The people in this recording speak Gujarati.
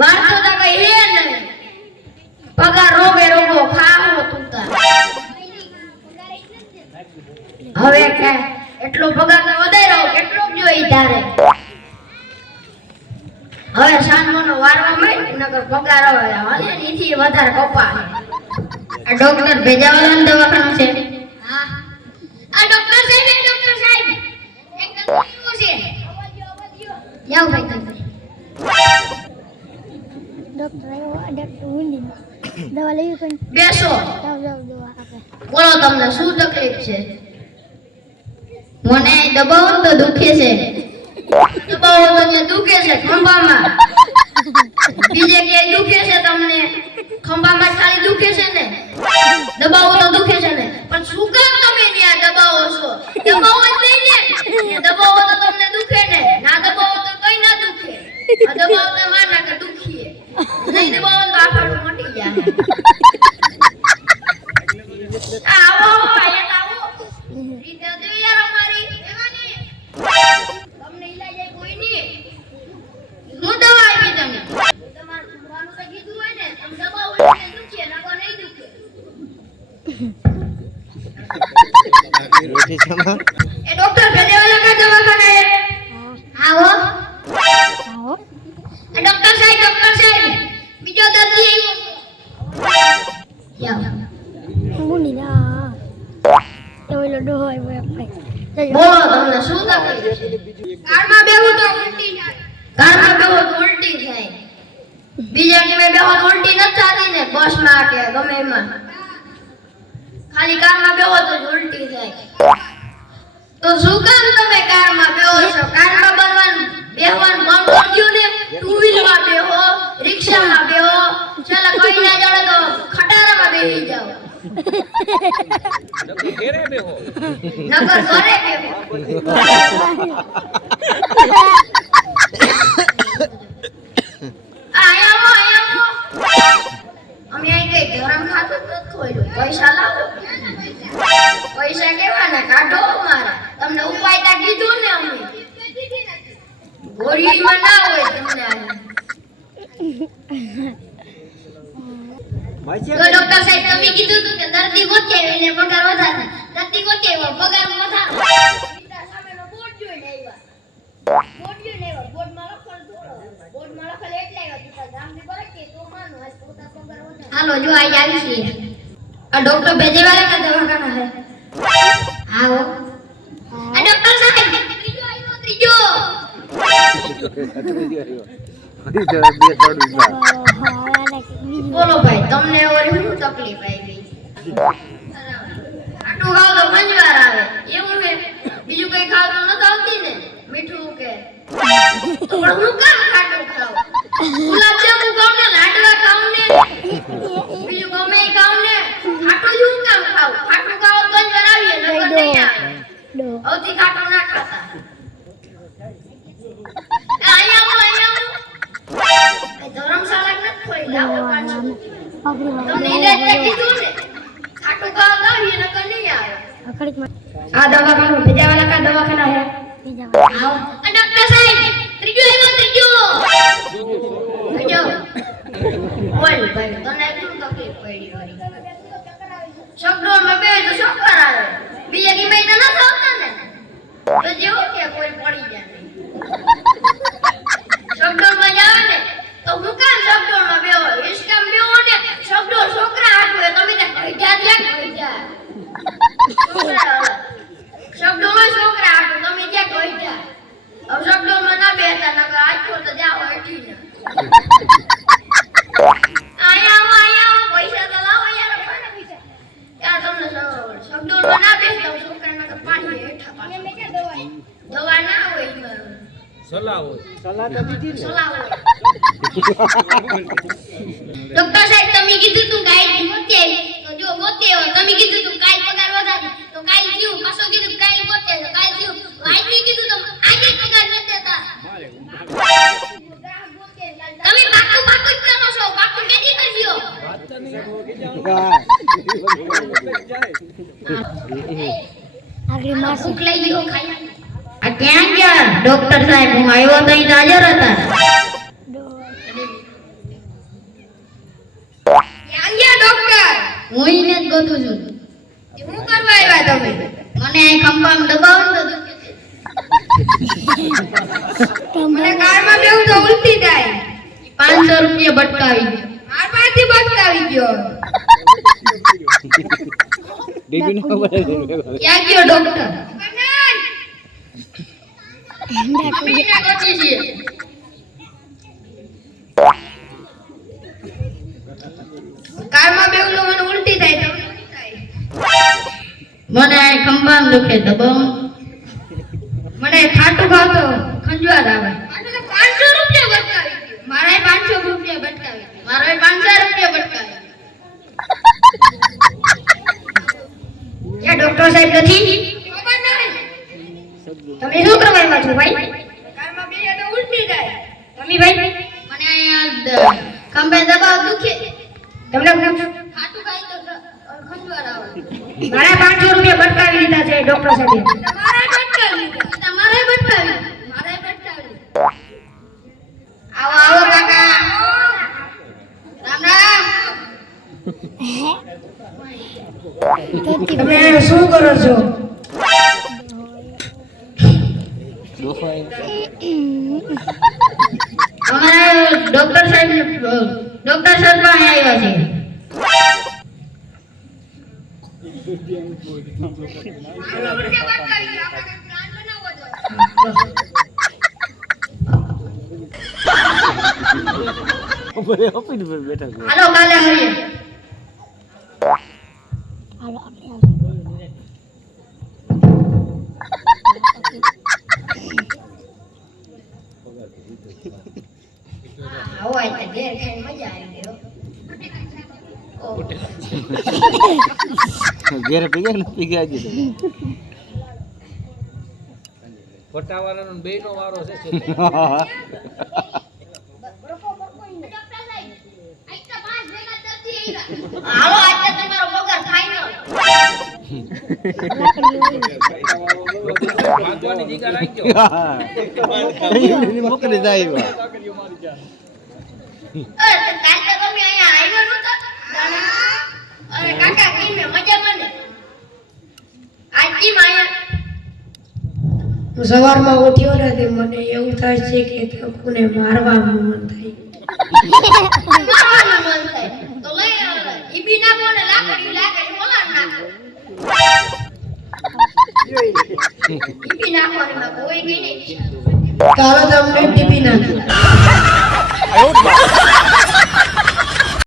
વારતો તા કઈ હે નહીં. પગાર રોગે રોગો ખાવો તું તા. હવે કે એટલો પગાર તો વધાર્યો કેટલો જોઈ તારે. હવે સાંજનો વારવા માંડ નકર પગાર હવે હાલે નીથી વધારે કપા. આ ડોક્ટર ભેજાવાલાનું દવાખાનું છે. હા આ ડોક્ટર સાહેબ એક તકલીફ છે. જાવ ભાઈ તમે. ડોક્ટર આવ્યો ડોક્ટર ઊંડી દવા લેવી પણ બેસો. જાવ દવા આપે. બોલો તમને શું તકલીફ છે? મને દબાવો તો દુખે છે. દબાવો તો જે દુખે છે ખંભામાં. બીજે ક્યાંય દુખે છે તમને? ખંભામાં ખાલી દુખે છે ને? દબાવો તો દુખે છે ને? પણ શું કામ તમે ત્યાં દબાવો છો? દબાવો જ નહીં ને. દબાવો તો તમને દુખે ને? ના દબાવો તો કઈ ના દુખે. આ દબાવો તો માના કે દુખીએ. નહીં દબાવો તો આફાડું મટી જાય. આવો આયા આવો. રીતે દે યાર અમારી એવાની. તમને ઈલાજ કોઈ નહીં. હું દવા આપી તમને. તમારું સુવાનું તો કીધું હોય ને તમે દબાવો એટલે દુખે નકો નહીં દુખે. રોટી સમા એ ડોક્ટર ભેદેવાલા કા દવાખાને આવો. આવો ડોક્ટર સાહેબ બીજો દર્દી આવ્યો. ઊંડી ના એ ઓલો ડોહો આવ્યો ભાઈ. બોલો તમને શું તકલીફ છે? કારમાં બેહું તો ઉલટી થાય. કારમાં બેહું તો ઉલટી થાય. બીજા કે બેહો તો ઉલટી નથી થતી ને બસમાં કે ગમે એમાં. ખાલી કારમાં બેહો તો જ ઉલટી થાય. તો શું કામ તમે કારમાં બેહો છો? કારમાં બેહવાનું બંધ કરજો ને. ટુ વ્હીલમાં બેહો, રિક્ષામાં બેહો, ચાલો કઈ ના જડે તો ખટારામાં બેહી જાઓ. નકર ઘરે બેહો. આયા અમે અહીં કઈ ધરમ ખાતું જ નથી ખોલ્યું. પૈસા લાવો. પૈસા કેવાના કાઢો મારા. તમને ઉપાય તા કીધું ને અમે. ગોળીમાં ના હોય તમને. તો ડોક્ટર સાહેબ તમે કીધું હતું કે દર્દી ગોત્યા એટલે પગાર વધારે. દર્દી ગોત્યા પગાર વધારે. સામેનો બોર્ડ જોઈને આવ્યા. બોર્ડમાં લખેલું બોર્ડમાં લખેલું એટલે આવ્યા. તું ગામની બરાબર કે તો માનો આજ પોતા પગાર વધારે. હાલો જો આઈ આવી છે. આ ડોક્ટર ભેજેવાલા કા દવાખાના છે. આવો. આ ડોક્ટર સાહેબ ત્રીજો આવ્યો ત્રીજો. બોલો ભાઈ તમને ઓરી શું તકલીફ આવી? આટલું ખાવ તો મંજવાર આવે એવું હે. બીજું કઈ ખાવ તો નથી આવતી ને મીઠું કે તો પણ હું કામ ખાટું ખાવ? ગુલાબ જાંબુ ખાવ ને લાડવા ખાવ ને બીજું ગમે એ ખાવ ને ખાટું જ હું કામ ખાવ? ખાટું ખાવ તો જ વરાવીએ નકર નહીં આવે. આવતી ખાટું ના ખાતા. ધર્મશાળા નથી ખોઈ લાવો પાછું. તમને ઈલાજ તો કીધું ને. ખાટું ખાવ લાવીએ નકર નહીં આવે. આ દવાખાનું ભેજાવાલા કા દવાખાના હે. આવો. આ ડોક્ટર સાહેબ ત્રીજો આવ્યો ત્રીજો. બોલ ભાઈ તને શું તકલીફ પડી વાળી? શકડોળમાં બેહે તો શક્કર આવે. બીજા કી મેં તો ન આવતા ને. તો જેવું કે કોઈ પડી જાય. શકડોળમાં જાવ ને તો હું કામ શકડોળમાં બેહો? ઇસ્કામ બેહો ને શકડોળ છોકરા હાટવે તમે તે કઈજા ત્યાં કઈજા. શકડોળ છોકરા હાટવે તમે ત્યાં કઈજા. હવે શકડોળમાં ના બેહતા નકર આખો તો જાવ હેઠી ને. આયા પૈસા તો લાવો યાર. કોને પૈસા? યાર તમને શકડોળમાં ના બેહતા છોકરા નકર પાણી હેઠા પાછા. મે કે દવા ના હોય એમાં. સલાહ હોય. સલાહ તો દીધી ને. સલાહ હોય. ડોક્ટર સાહેબ તમે કીધું તું ગાય ગોતે તો જો ગોતે હોય તમે કીધું તું કાલ પગાર વધારે તો કાલ થયું. પાછો કીધું કાલ ગોતે તો કાલ થયું. આજની કીધું તો આજે પગાર ન દેતા. તમે પાકું જ કરો છો. પાકું કેદી કરજો? આગળ માસી ભૂખ લઈ ગયો ખાયા. આ ક્યાં ગયા ડોક્ટર સાહેબ? હું આવ્યો તો અહીં હાજર હતા. હું ઈને જ ગોતું છું. શું કરવા આવ્યા તમે? મને આ ખંભામાં દબાવો ને તો દુખે છે. મને કારમાં બેહું તો ઉલટી થાય. 500 રૂપિયા ભટકાવી ગયો. માર પાસેથી ભટકાવી ગયો. ક્યાં ગયો ડોક્ટર? બીજા ગોતીએ છીએ. કારમાં બેહું તો મને ઉલટી થાય. તમને શું થાય? મને આ ખંભામાં દુખે દબાવો. મને ખાટું ખાતો ખંજવાળ આવે. 500 રૂપિયા ભટકાવી ગયો. મારે 500 રૂપિયા ભટકાવી. મારે 500 રૂપિયા ભટકાવી. ડોક્ટર સાહેબ નથી? ખબર નહીં. તમે શું કરવા આવ્યા છો ભાઈ? કારમાં બેહે તો ઉલટી થાય. તમે ભાઈ? મને અહીંયા ખંભે દબાવ દુખે. તમને ખાટું ખાઈ તો ખંજવાળ આવે. મારા 500 રૂપિયા ભટકાવી લીધા છે ડોક્ટર સાહેબે. તમારે ભટકાવી. તમારે ભટકાવી. મારે ભટકાવી. આવો આવો કાકા. રામ રામ. તમે શું કરો છો? અમારા ડોક્ટર સાહેબ પણ આવ્યા છે. હાલો કાલે મળીએ. હાલો આપણે આવો આ તો ઘેર ખાઈને મજા આવી ગયો. ઘેરે પીગા ને પીગા જ ખોટાવાળાનો બેયનો વારો છે. હાલો આજે તમારો પગાર ફાઈનલ. ભાગવાની જીગા રાખજો. મોકલી જાય કાકા તમે અહીંયા આવ્યો નતો? અરે કાકા કેમ મજા મને? આજી માયા સવારમાં ઉઠ્યો ને તે મને એવું થાય છે કે કોને મારવાનું મન થાય. મારવાનું મન થાય તો લઈ આવો. ઈબી નાખો ને લાકડી મોલાર નાખો. ઈબી નાખો ને કોઈ કઈ નહીં. ચાલો તમને ટીપી નાખો.